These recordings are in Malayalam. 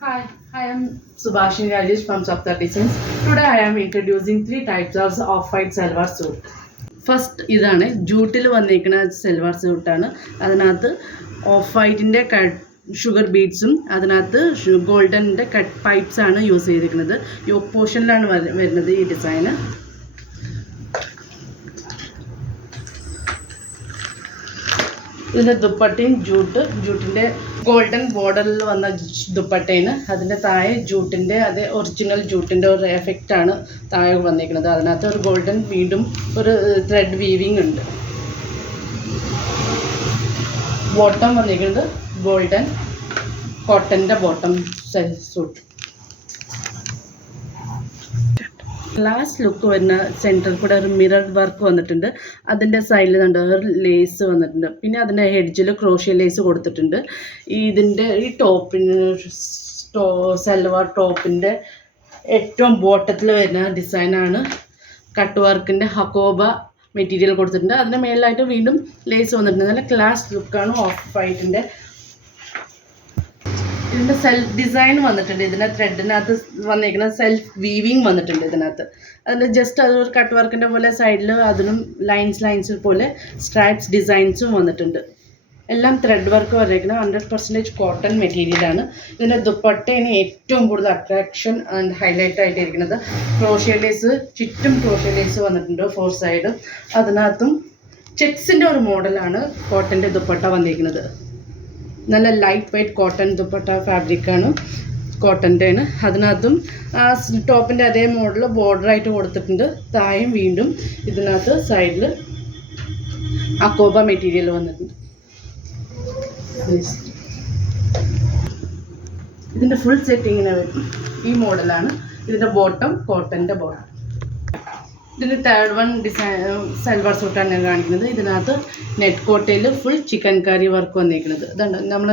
Hi, I am Subhashini Rajesh from Sapta Designs. Today I am introducing three types of off-white salwar suit. First ഇതാണ് ജൂട്ടിൽ വന്നിരിക്കുന്ന സെൽവാർ സ്യൂട്ടാണ്. അതിനകത്ത് ഓഫ് വൈറ്റിൻ്റെ ഷുഗർ ബീഡ്സും അതിനകത്ത് ഗോൾഡൻ്റെ കട്ട് പൈപ്സ് ആണ് യൂസ് ചെയ്തിരിക്കുന്നത്. യോക്ക് പോർഷനിലാണ് വരുന്നത് ഈ ഡിസൈന്. ഇതിൻ്റെ ദുപ്പട്ടയും ജൂട്ടിൻ്റെ ഗോൾഡൻ ബോർഡറിൽ വന്ന ദുപ്പട്ടയാണ്. അതിൻ്റെ താഴെ ജൂട്ടിൻ്റെ അതേ ഒറിജിനൽ ജൂട്ടിൻ്റെ ഒരു എഫക്റ്റാണ് താഴെ വന്നിരിക്കുന്നത്. അതിനകത്ത് ഒരു ഗോൾഡൻ വീണ്ടും ഒരു ത്രെഡ് വീവിങ് ഉണ്ട്. ബോട്ടം വന്നിരിക്കുന്നത് ഗോൾഡൻ കോട്ടൻ്റെ ബോട്ടം സൂട്ട്. ലാസ്റ്റ് ലുക്ക് വരുന്ന സെൻറ്ററിൽ കൂടെ ഒരു മിറർ വർക്ക് വന്നിട്ടുണ്ട്. അതിൻ്റെ സൈഡിൽ കണ്ട ഒരു ലേസ് വന്നിട്ടുണ്ട്. പിന്നെ അതിൻ്റെ ഹെഡ്ജിൽ ക്രോഷ്യ ലേസ് കൊടുത്തിട്ടുണ്ട്. ഇതിൻ്റെ ഈ ടോപ്പിന് സൽവാർ ടോപ്പിൻ്റെ ഏറ്റവും ബോട്ടത്തിൽ വരുന്ന ഡിസൈനാണ് കട്ട് വർക്കിൻ്റെ ഹക്കോബ മെറ്റീരിയൽ കൊടുത്തിട്ടുണ്ട്. അതിൻ്റെ മേലായിട്ട് വീണ്ടും ലേസ് വന്നിട്ടുണ്ട്. നല്ല ക്ലാസ് ലുക്കാണ് ഓഫ് വൈറ്റിൻ്റെ. ഇതിൻ്റെ സെൽഫ് ഡിസൈൻ വന്നിട്ടുണ്ട്. ഇതിൻ്റെ ത്രെഡിനകത്ത് വന്നിരിക്കുന്ന സെൽഫ് വീവിങ് വന്നിട്ടുണ്ട് ഇതിനകത്ത്. അതിൻ്റെ ജസ്റ്റ് അതൊരു കട്ട് വർക്കിൻ്റെ പോലെ സൈഡിൽ അതിനും ലൈൻസ് പോലെ സ്ട്രൈപ്സ് ഡിസൈൻസും വന്നിട്ടുണ്ട്. എല്ലാം ത്രെഡ് വർക്ക് വന്നിരിക്കുന്നത് 100% കോട്ടൺ മെറ്റീരിയലാണ്. ഇതിൻ്റെ ദുപ്പട്ടയാണ് ഏറ്റവും കൂടുതൽ അട്രാക്ഷൻ ആൻഡ് ഹൈലൈറ്റ് ആയിട്ടിരിക്കുന്നത്. ക്രോഷ്യ ലേസ് ചുറ്റും ക്രോഷ്യ ലേസ് വന്നിട്ടുണ്ട് 4 സൈഡ്. അതിനകത്തും ചെക്സിൻ്റെ ഒരു മോഡലാണ് കോട്ടൻ്റെ ദുപ്പട്ട വന്നിരിക്കുന്നത്. നല്ല ലൈറ്റ് വെയ്റ്റ് കോട്ടൺ ദുപ്പട്ട ഫാബ്രിക്കാണ്, കോട്ടൻ്റെയാണ്. അതിനകത്തും ആ ടോപ്പിൻ്റെ അതേ മോഡൽ ബോർഡറായിട്ട് കൊടുത്തിട്ടുണ്ട്. താഴെയും വീണ്ടും ഇതിനകത്ത് സൈഡിൽ അക്കോബ മെറ്റീരിയൽ വന്നിട്ടുണ്ട്. ഇതിൻ്റെ ഫുൾ സെറ്റ് ഇങ്ങനെ വരും. ഈ മോഡലാണ്. ഇതിൻ്റെ ബോട്ടം കോട്ടൻ്റെ ബോട്ടം. ഇതിൻ്റെ തേർഡ് വൺ ഡിസൈൻ സൽവാർ സൂട്ടാണ് ഞാൻ കാണിക്കുന്നത്. ഇതിനകത്ത് നെറ്റ് കോട്ടയിൽ ഫുൾ ചിക്കൻ കറി വർക്ക് വന്നിരിക്കുന്നത്. ഇതുണ്ട് നമ്മൾ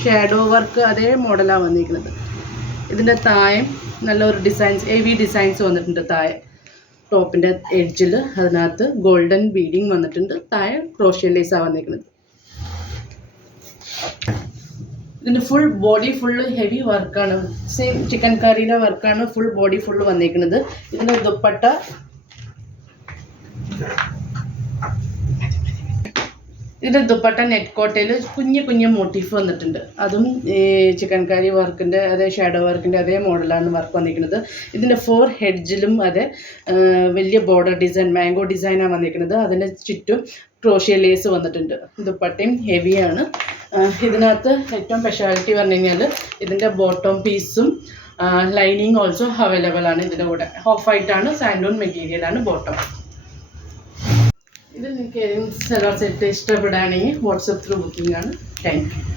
ഷാഡോ വർക്ക് അതേ മോഡലാണ് വന്നിരിക്കുന്നത്. ഇതിൻ്റെ താഴെ നല്ലൊരു ഡിസൈൻസ് ഹെവി ഡിസൈൻസ് വന്നിട്ടുണ്ട്. താഴെ ടോപ്പിൻ്റെ എഡ്ജിൽ അതിനകത്ത് ഗോൾഡൻ ബീഡിങ് വന്നിട്ടുണ്ട്. താഴെ ക്രോഷ്യ ലേസാണ് വന്നിരിക്കുന്നത്. ഇതിൻ്റെ ഫുൾ ബോഡി ഫുള്ള് ഹെവി വർക്കാണ്. സെയിം ചിക്കൻ കറിയുടെ വർക്കാണ് ഫുൾ ബോഡി ഫുള്ള് വന്നിരിക്കുന്നത്. ഇതിൻ്റെ ദുപ്പട്ട നെറ്റ് കോട്ടയിൽ കുഞ്ഞു മോട്ടീഫ് വന്നിട്ടുണ്ട്. അതും ചിക്കൻ കറി വർക്കിൻ്റെ അതേ ഷാഡോ വർക്കിൻ്റെ അതേ മോഡലാണ് വർക്ക് വന്നിരിക്കുന്നത്. ഇതിൻ്റെ 4 ഹെഡ്ജിലും അതേ വലിയ ബോർഡർ ഡിസൈൻ മാംഗോ ഡിസൈനാണ് വന്നിരിക്കുന്നത്. അതിൻ്റെ ചുറ്റും ക്രോഷ്യ ലേസ് വന്നിട്ടുണ്ട്. ദുപ്പട്ടയും ഹെവിയാണ്. ഇതിനകത്ത് ഏറ്റവും സ്പെഷ്യാലിറ്റി പറഞ്ഞു കഴിഞ്ഞാൽ ഇതിൻ്റെ ബോട്ടം പീസും ലൈനിങ് ഓൾസോ അവൈലബിൾ ആണ്. ഇതിൻ്റെ കൂടെ ഓഫ് വൈറ്റാണ്, സാൻഡൂൺ മെറ്റീരിയലാണ് ബോട്ടം. ഇത് നിങ്ങൾക്ക് സൽവാർ സെറ്റ് ഇഷ്ടപ്പെടുകയാണെങ്കിൽ വാട്സപ്പ് ത്രൂ ബുക്കിംഗ് ആണ്. Thank you.